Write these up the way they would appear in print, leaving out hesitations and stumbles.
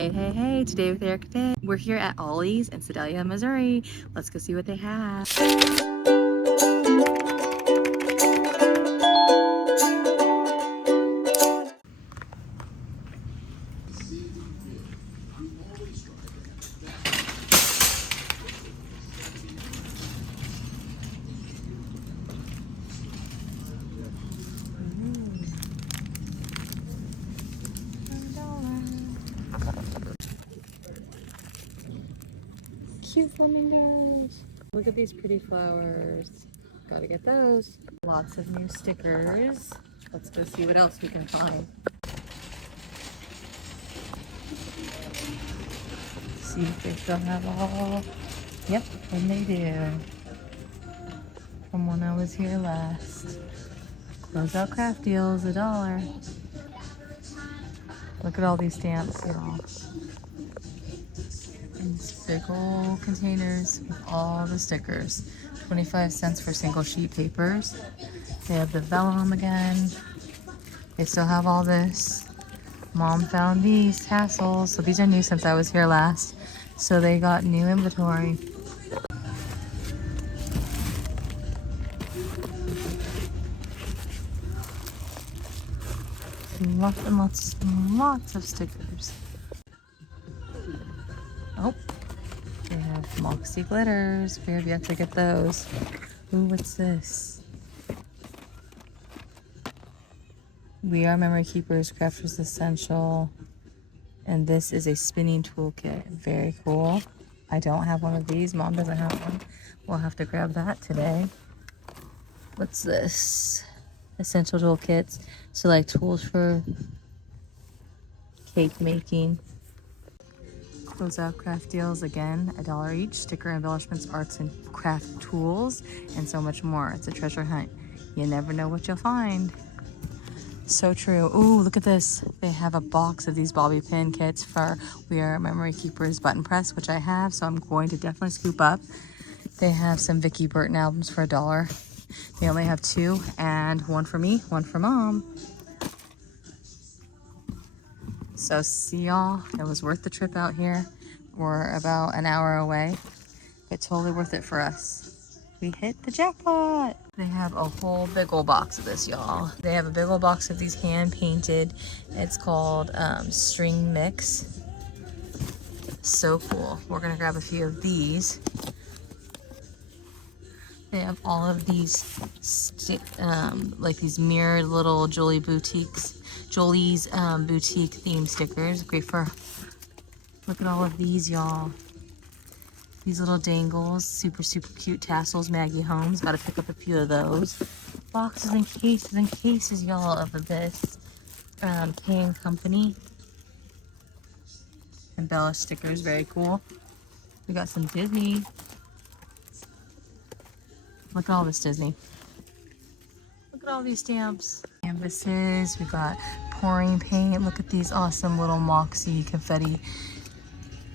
Hey, today with Eric today. We're here at Ollie's in Sedalia, Missouri. Let's go see what they have. Cute flamingos. Look at these pretty flowers. Gotta get those. Lots of new stickers. Let's go see what else we can find. See if they still have all. Yep, and they do. From when I was here last. Closeout craft deals, $1. Look at all these stamps, y'all. These big old containers with all the stickers. 25 cents for single sheet papers. They have the vellum again. They still have all this. Mom found these tassels. So these are new since I was here last. So they got new inventory. Lots and lots of stickers. Oh, they have Moxie glitters. We have yet to get those. Ooh, what's this? We Are Memory Keepers, Crafters Essential. And this is a spinning toolkit. Very cool. I don't have one of these. Mom doesn't have one. We'll have to grab that today. What's this? Essential toolkits. So like tools for cake making. Closeout craft deals again, $1 each. Sticker embellishments, arts and craft tools, and so much more. It's a treasure hunt. You never know what you'll find. So true. Ooh, look at this. They have a box of these bobby pin kits for We Are Memory Keepers button press, which I have, so I'm going to definitely scoop up. They have some Vicki Boutin albums for $1. They only have 2, and one for me, one for Mom. So see y'all, it was worth the trip out here. We're about an hour away, but totally worth it for us. We hit the jackpot. They have a whole big old box of this, y'all. They have a big old box of these hand painted. It's called String Mix. So cool. We're gonna grab a few of these. They have all of these like these mirrored little Jolee's boutique theme stickers. Great for, look at all of these, y'all. These little dangles, super cute tassels. Maggie Holmes, gotta pick up a few of those. Boxes and cases, y'all, of this K & Company. Embellished stickers, very cool. We got some Disney. Look at all this Disney. Look at all these stamps. Canvases, we got pouring paint. Look at these awesome little Moxie confetti.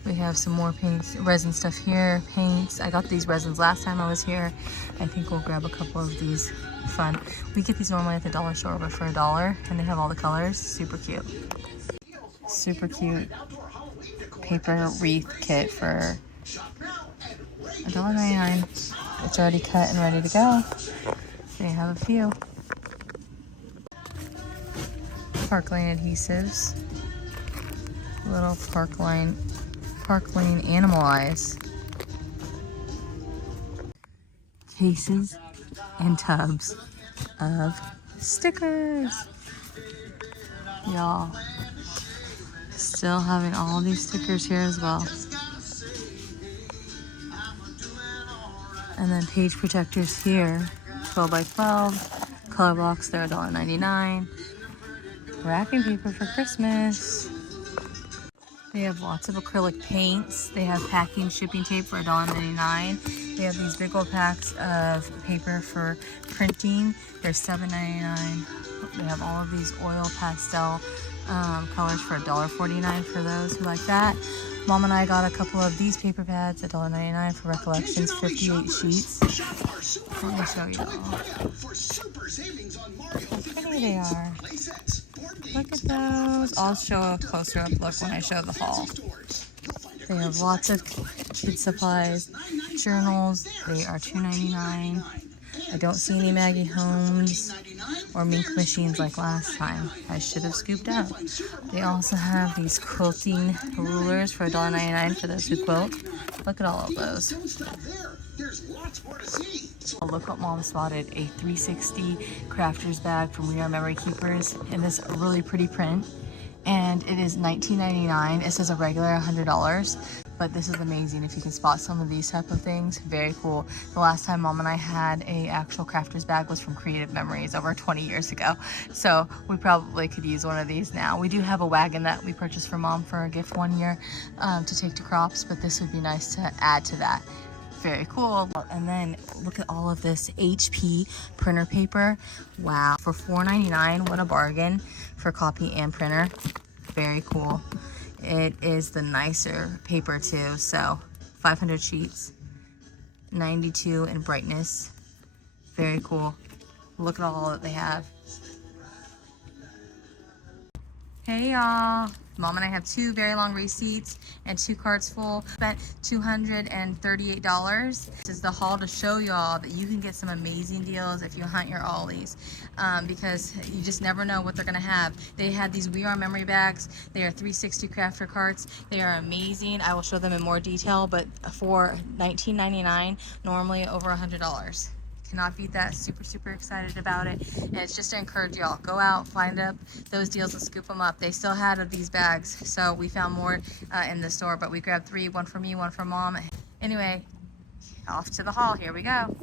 We have some more paints, resin stuff here, paints. I got these resins last time I was here. I think we'll grab a couple of these. Fun. We get these normally at the dollar store, but for $1, and they have all the colors. Super cute. Super cute paper wreath kit for $1.99. It's already cut and ready to go. They have a few. Park Lane adhesives. Little Park Lane animal eyes. Cases and tubs of stickers. Y'all. Still having all these stickers here as well. And then page protectors here, 12 by 12. Color blocks, they're $1.99. Wrapping paper for Christmas. They have lots of acrylic paints. They have packing shipping tape for $1.99. They have these big old packs of paper for printing. They're $7.99. They have all of these oil pastel colors for $1.49 for those who like that. Mom and I got a couple of these paper pads at $1.99 for Recollections, 58 sheets. Let me show you all. Look how pretty they are. Look at those. I'll show a closer up look when I show the haul. They have lots of kid supplies, journals. They are $2.99. I don't see any Maggie Holmes or mink machines like last time. I should have scooped up. They also have these quilting rulers for $1.99 for those who quilt. Look at all of those. Oh, look what Mom spotted, a 360 crafters bag from We Are Memory Keepers in this really pretty print. And it is $19.99. It says a regular $100, but this is amazing if you can spot some of these type of things. Very cool. The last time Mom and I had a actual crafters bag was from Creative Memories over 20 years ago. So we probably could use one of these now. We do have a wagon that we purchased for Mom for a gift one year to take to crops, but this would be nice to add to that. Very cool. And then look at all of this HP printer paper. Wow, for $4.99, what a bargain for copy and printer. Very cool. It is the nicer paper too, so 500 sheets, 92 in brightness. Very cool. Look at all that they have. Hey y'all, Mom and I have 2 very long receipts and 2 carts full. Spent $238. This is the haul to show y'all that you can get some amazing deals if you hunt your ollies, because you just never know what they're gonna have. They had these We Are Memory bags. They are 360 crafter carts. They are amazing. I will show them in more detail, but for $19.99, normally over $100. Cannot beat that. Super excited about it. And it's just to encourage y'all, go out, find up those deals and scoop them up. They still had of these bags, so we found more in the store, but we grabbed 3, one for me, one for Mom. Anyway, off to the haul. Here we go.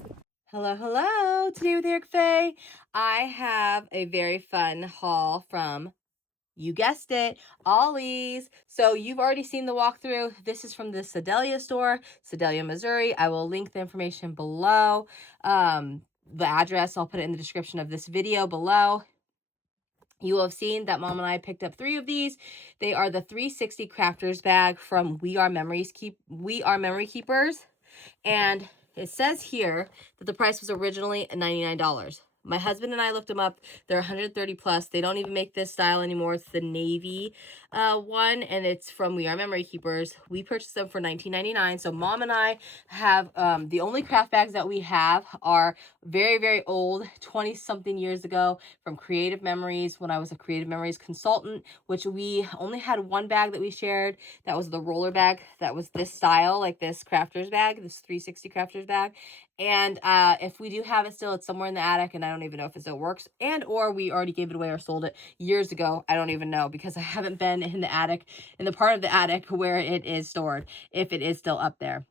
Hello. Today with Eric Faye, I have a very fun haul from, you guessed it, Ollie's. So you've already seen the walkthrough. This is from the Sedalia store, Sedalia, Missouri. I will link the information below. The address, I'll put it in the description of this video below. You will have seen that Mom and I picked up 3 of these. They are the 360 crafters bag from We Are Memory Keepers. And it says here that the price was originally $99. My husband and I looked them up. They're 130 plus. They don't even make this style anymore. It's the navy one, and it's from We Are Memory Keepers. We purchased them for $19.99. So Mom and I have the only craft bags that we have are very old, 20-something years ago, from Creative Memories, when I was a Creative Memories consultant, which we only had one bag that we shared. That was the roller bag. That was this style, like this crafters bag, this 360 crafters bag. And if we do have it still, it's somewhere in the attic, and I don't even know if it still works, and or we already gave it away or sold it years ago. I don't even know, because I haven't been in the attic, in the part of the attic where it is stored, if it is still up there.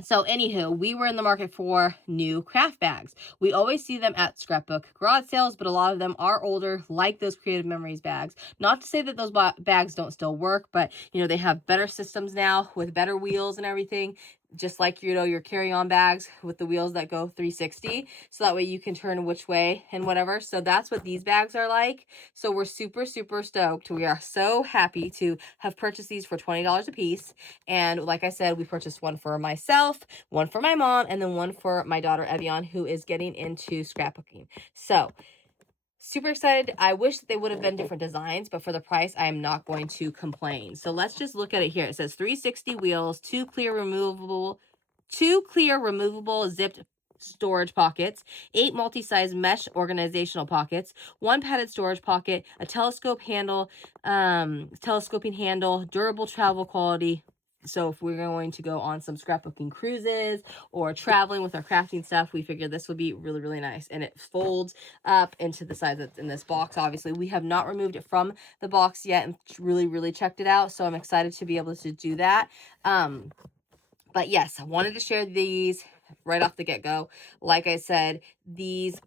So anywho, we were in the market for new craft bags. We always see them at scrapbook garage sales, but a lot of them are older, like those Creative Memories bags. Not to say that those bags don't still work, but you know, they have better systems now with better wheels and everything. Just like, you know, your carry-on bags with the wheels that go 360, so that way you can turn which way and whatever. So that's what these bags are like. So we're super stoked. We are so happy to have purchased these for $20 a piece. And like I said, we purchased one for myself, one for my mom, and then one for my daughter Evian, who is getting into scrapbooking. So super excited. I wish that they would have been different designs, but for the price, I am not going to complain. So let's just look at it here. It says 360 wheels, 2 clear removable zipped storage pockets, 8 multi-size mesh organizational pockets, 1 padded storage pocket, a telescoping handle, durable travel quality. So if we're going to go on some scrapbooking cruises or traveling with our crafting stuff, we figured this would be really nice. And it folds up into the size that's in this box. Obviously, we have not removed it from the box yet and really checked it out. So I'm excited to be able to do that. But yes, I wanted to share these right off the get-go. Like I said, these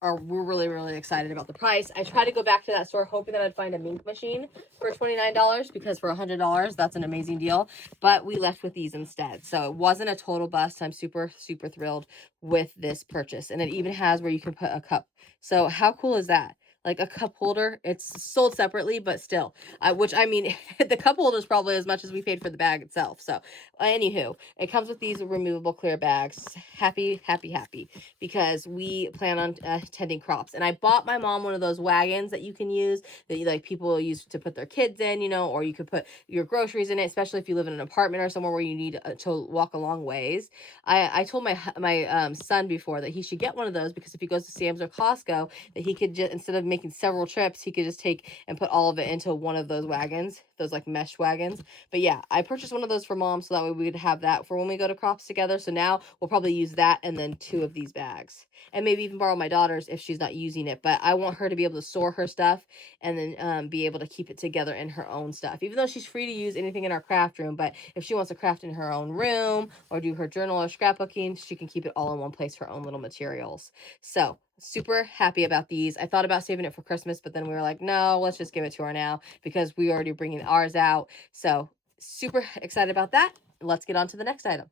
we're really excited about the price. I tried to go back to that store hoping that I'd find a mink machine for $29, because for $100 that's an amazing deal, but we left with these instead. So it wasn't a total bust. I'm super thrilled with this purchase, and it even has where you can put a cup. So how cool is that? like a cup holder. It's sold separately, but still, which I mean, the cup holder is probably as much as we paid for the bag itself. So anywho, it comes with these removable clear bags. Happy, happy, happy, because we plan on attending crops. And I bought my mom one of those wagons that you can use, that like people use to put their kids in, you know, or you could put your groceries in it, especially if you live in an apartment or somewhere where you need to walk a long ways. I told my son before that he should get one of those, because if he goes to Sam's or Costco, that he could just, instead of making several trips, he could just take and put all of it into one of those wagons, those like mesh wagons. But yeah, I purchased one of those for mom, so that way we would have that for when we go to crops together. So now we'll probably use that and then 2 of these bags, and maybe even borrow my daughter's if she's not using it. But I want her to be able to store her stuff and then be able to keep it together in her own stuff, even though she's free to use anything in our craft room. But if she wants to craft in her own room or do her journal or scrapbooking, she can keep it all in one place, her own little materials. So super happy about these. I thought about saving it for Christmas, but then we were like, no, let's just give it to her now, because we already bringing ours out. So super excited about that. Let's get on to the next item.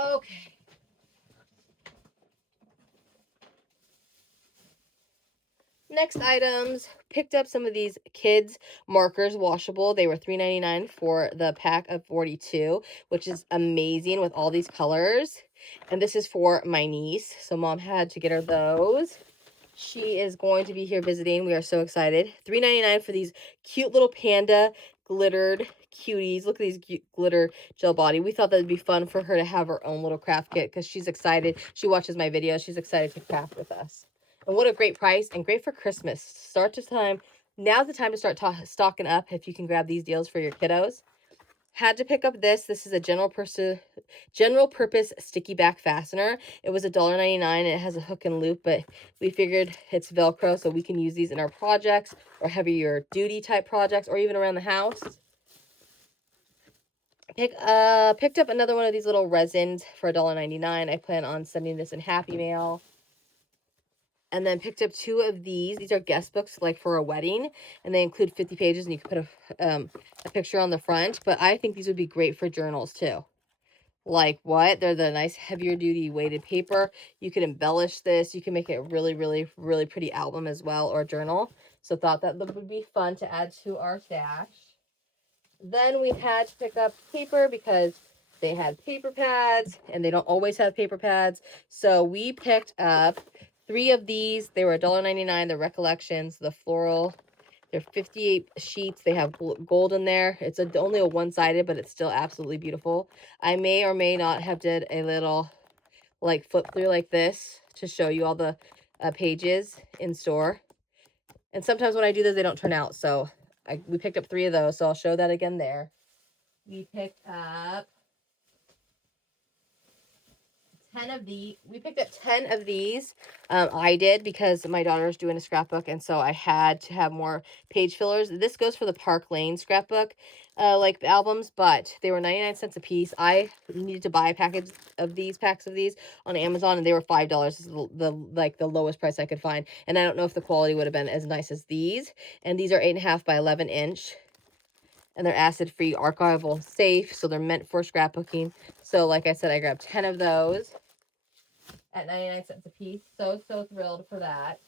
Okay. Next items, picked up some of these kids markers, washable. They were $3.99 for the pack of 42, which is amazing with all these colors. And this is for my niece, so mom had to get her those. She is going to be here visiting. We are so excited. $3.99 for these cute little panda glittered cuties. Look at these glitter gel body. We thought that would be fun for her to have her own little craft kit, because she's excited. She watches my videos. She's excited to craft with us. And what a great price, and great for Christmas. Start to time. Now's the time to start stocking up if you can grab these deals for your kiddos. Had to pick up this. This is a general purpose sticky back fastener. It was $1.99. It has a hook and loop, but we figured it's Velcro, so we can use these in our projects or heavier duty type projects, or even around the house. Picked up another one of these little resins for $1.99. I plan on sending this in Happy Mail. And then picked up 2 of these. These are guest books, like for a wedding, and they include 50 pages, and you can put a picture on the front. But I think these would be great for journals too. Like what? They're the nice heavier duty weighted paper. You can embellish this. You can make it a really, really, really pretty album as well, or journal. So thought that would be fun to add to our stash. Then we had to pick up paper, because they had paper pads, and they don't always have paper pads. So we picked up 3 of these. They were $1.99. The Recollections, the floral. They're 58 sheets. They have gold in there. It's only a one-sided, but it's still absolutely beautiful. I may or may not have did a little like flip through like this to show you all the pages in store. And sometimes when I do this, they don't turn out. So we picked up 3 of those. So I'll show that again there. We picked up 10 of these. We picked up 10 of these. I did, because my daughter's doing a scrapbook, and so I had to have more page fillers. This goes for the Park Lane scrapbook like albums, but they were 99 cents a piece. I needed to buy a packs of these on Amazon, and they were $5. This is the lowest price I could find. And I don't know if the quality would have been as nice as these. And these are 8.5 by 11 inch. And they're acid-free, archival, safe, so they're meant for scrapbooking. So like I said, I grabbed 10 of those at 99 cents a piece. So thrilled for that.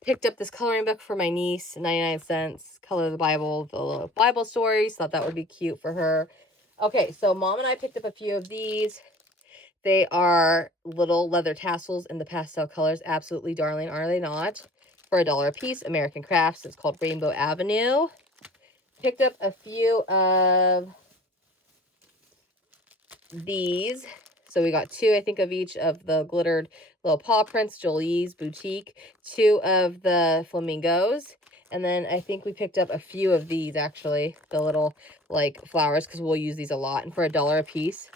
Picked up this coloring book for my niece, 99 cents. Color the Bible, the little Bible stories. Thought that would be cute for her. Okay, so mom and I picked up a few of these. They are little leather tassels in the pastel colors. Absolutely darling, are they not? For $1 a piece, American Crafts. It's called Rainbow Avenue. Picked up a few of these. So we got 2, I think, of each of the glittered little paw prints, Jolee's Boutique, 2 of the flamingos, and then I think we picked up a few of these, actually, the little like flowers, because we'll use these a lot. And for $1 a piece,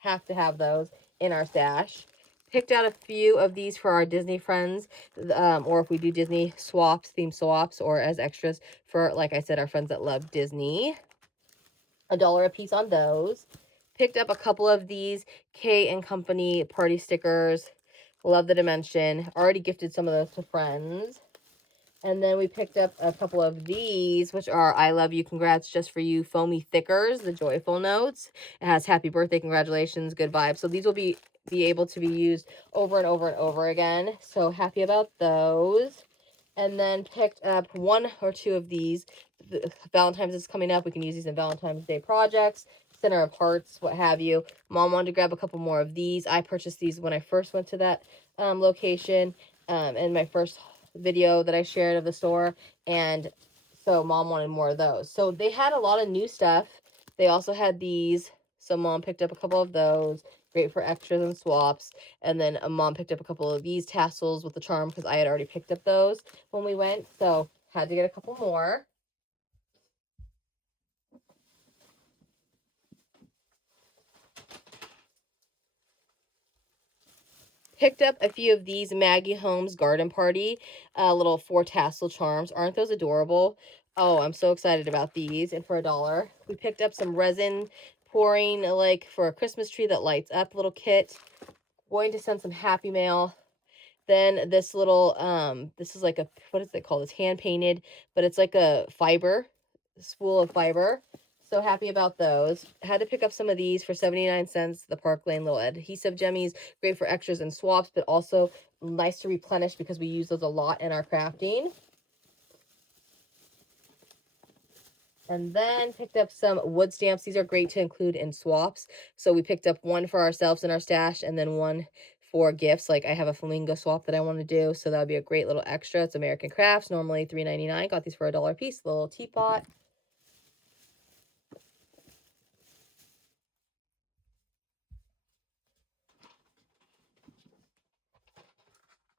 have to have those in our stash. Picked out a few of these for our Disney friends, or if we do Disney swaps, theme swaps, or as extras for, like I said, our friends that love Disney. $1 a piece on those. Picked up a couple of these K & Company party stickers. Love the dimension. Already gifted some of those to friends. And then we picked up a couple of these, which are I love you, congrats, just for you, foamy thickers, the joyful notes. It has happy birthday, congratulations, good vibes. So these will be able to be used over and over and over again. So happy about those. And then picked up 1 or 2 of these. Valentine's is coming up. We can use these in Valentine's Day projects, center of hearts, what have you. Mom wanted to grab a couple more of these. I purchased these when I first went to that location in my first video that I shared of the store, and so mom wanted more of those. So they had a lot of new stuff. They also had these, so mom picked up a couple of those, great for extras and swaps. And then mom picked up a couple of these tassels with the charm because I had already picked up those when we went, so had to get a couple more. Picked up a few of these Maggie Holmes Garden Party little 4 tassel charms. Aren't those adorable? Oh, I'm so excited about these. And for $1, we picked up some resin pouring, like for a Christmas tree that lights up little kit. Going to send some happy mail. Then this little, this is like a, what is it called? It's hand painted, but it's like a fiber, spool of fiber. So happy about those. Had to pick up some of these for 79 cents. The Park Lane little adhesive jemmies, great for extras and swaps, but also nice to replenish because we use those a lot in our crafting. And then picked up some wood stamps. These are great to include in swaps. So we picked up 1 for ourselves in our stash and then 1 for gifts. Like I have a flamingo swap that I want to do, so that would be a great little extra. It's American Crafts, normally $3.99. Got these for $1 a piece. The little teapot.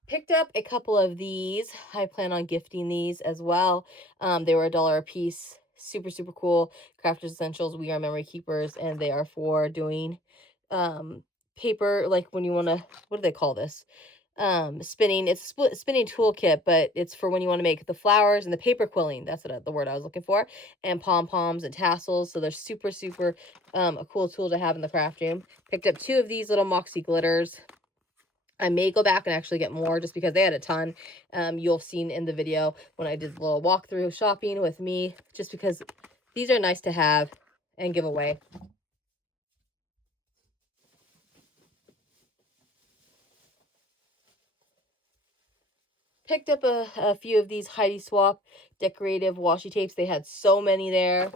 Picked up a couple of these. I plan on gifting these as well. They were $1 a piece. Super, super cool. Crafters Essentials, We Are Memory Keepers, and they are for doing paper, like when you want to, what do they call this? Spinning. It's a spinning toolkit, but it's for when you want to make the flowers and the paper quilling. That's what the word I was looking for. And pom-poms and tassels. So they're super, super a cool tool to have in the craft room. Picked up 2 of these little Moxie glitters. I may go back and actually get more just because they had a ton. You'll have seen in the video when I did the little walkthrough shopping with me, just because these are nice to have and give away. Picked up a few of these Heidi Swap decorative washi tapes. They had so many there.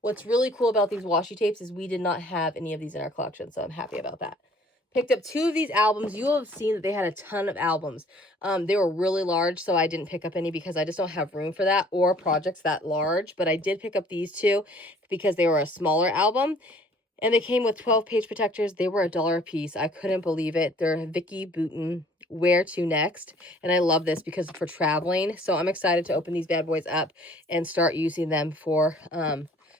What's really cool about these washi tapes is we did not have any of these in our collection, so I'm happy about that. Picked up 2 of these albums. You will have seen that they had a ton of albums. They were really large, so I didn't pick up any because I just don't have room for that or projects that large. But I did pick up these 2 because they were a smaller album. And they came with 12 page protectors. They were $1 a piece. I couldn't believe it. They're Vicki Boutin Where to Next. And I love this because for traveling. So I'm excited to open these bad boys up and start using them for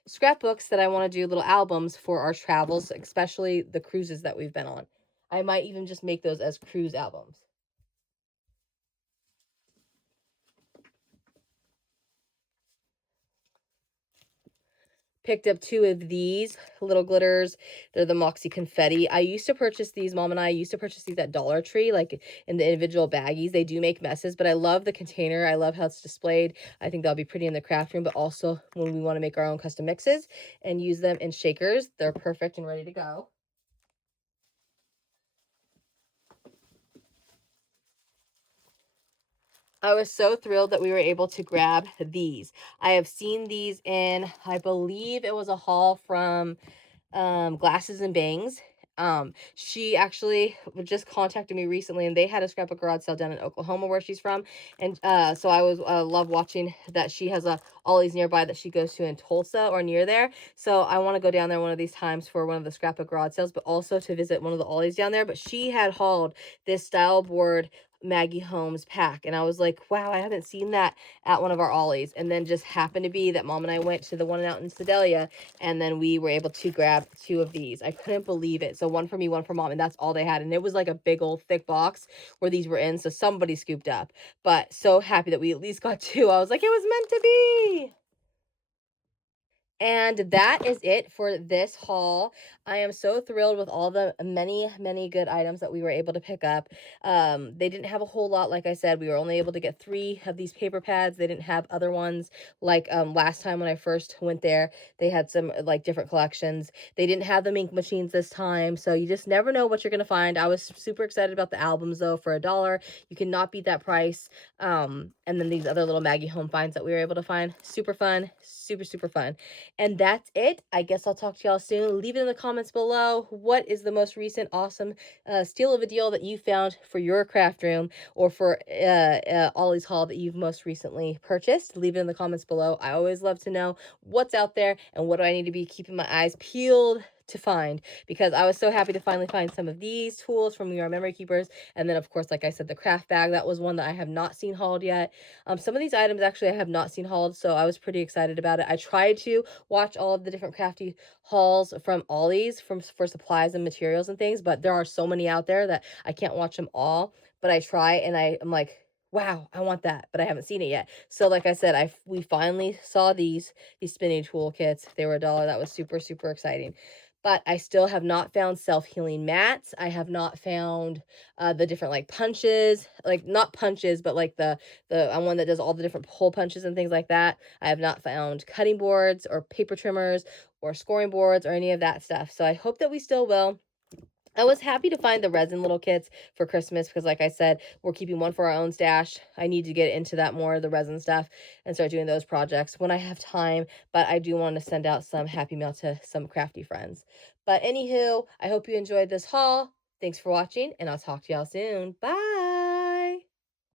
scrapbooks that I want to do, little albums for our travels, especially the cruises that we've been on. I might even just make those as cruise albums. Picked up 2 of these little glitters. They're the Moxie Confetti. I used to purchase these, Mom and I used to purchase these at Dollar Tree, like in the individual baggies. They do make messes, but I love the container. I love how it's displayed. I think that'll be pretty in the craft room, but also when we want to make our own custom mixes and use them in shakers, they're perfect and ready to go. I was so thrilled that we were able to grab these. I have seen these in, I believe it was a haul from Glasses and Bangs. She actually just contacted me recently, and they had a scrapbook garage sale down in Oklahoma where she's from. And so I was love watching that. She has a Ollie's nearby that she goes to in Tulsa or near there. So I want to go down there one of these times for one of the scrapbook garage sales, but also to visit one of the Ollie's down there. But she had hauled this style board Maggie Holmes pack, and I was like, wow, I haven't seen that at one of our Ollie's. And then just happened to be that Mom and I went to the one out in Sedalia, and then we were able to grab 2 of these. I couldn't believe it. So 1 for me, 1 for Mom, and that's all they had. And it was like a big old thick box where these were in, so somebody scooped up. But so happy that we at least got 2. I was like, it was meant to be. And that is it for this haul. I am so thrilled with all the many good items that we were able to pick up. They didn't have a whole lot, like I said. We were only able to get 3 of these paper pads. They didn't have other ones like last time when I first went there. They had some like different collections. They didn't have the ink machines this time, so you just never know what you're gonna find. I was super excited about the albums though. For $1, you cannot beat that price. And then these other little Maggie Home finds that we were able to find, super fun, super fun. And that's it. I guess I'll talk to y'all soon. Leave it in the comments below. What is the most recent awesome steal of a deal that you found for your craft room, or for Ollie's haul that you've most recently purchased? Leave it in the comments below. I always love to know what's out there and what do I need to be keeping my eyes peeled to find, because I was so happy to finally find some of these tools from We Are Memory Keepers. And then of course, like I said, the craft bag, that was one that I have not seen hauled yet. Some of these items actually I have not seen hauled, so I was pretty excited about it. I tried to watch all of the different crafty hauls from Ollie's for supplies and materials and things, but there are so many out there that I can't watch them all. But I try, and I'm like, wow, I want that, but I haven't seen it yet. So like I said, we finally saw these spinning tool kits. They were $1. That was super exciting. But I still have not found self-healing mats. I have not found the different like punches, like not punches, but like the one that does all the different hole punches and things like that. I have not found cutting boards or paper trimmers or scoring boards or any of that stuff. So I hope that we still will. I was happy to find the resin little kits for Christmas because, like I said, we're keeping one for our own stash. I need to get into that more, the resin stuff, and start doing those projects when I have time. But I do want to send out some Happy Mail to some crafty friends. But anywho, I hope you enjoyed this haul. Thanks for watching, and I'll talk to y'all soon. Bye!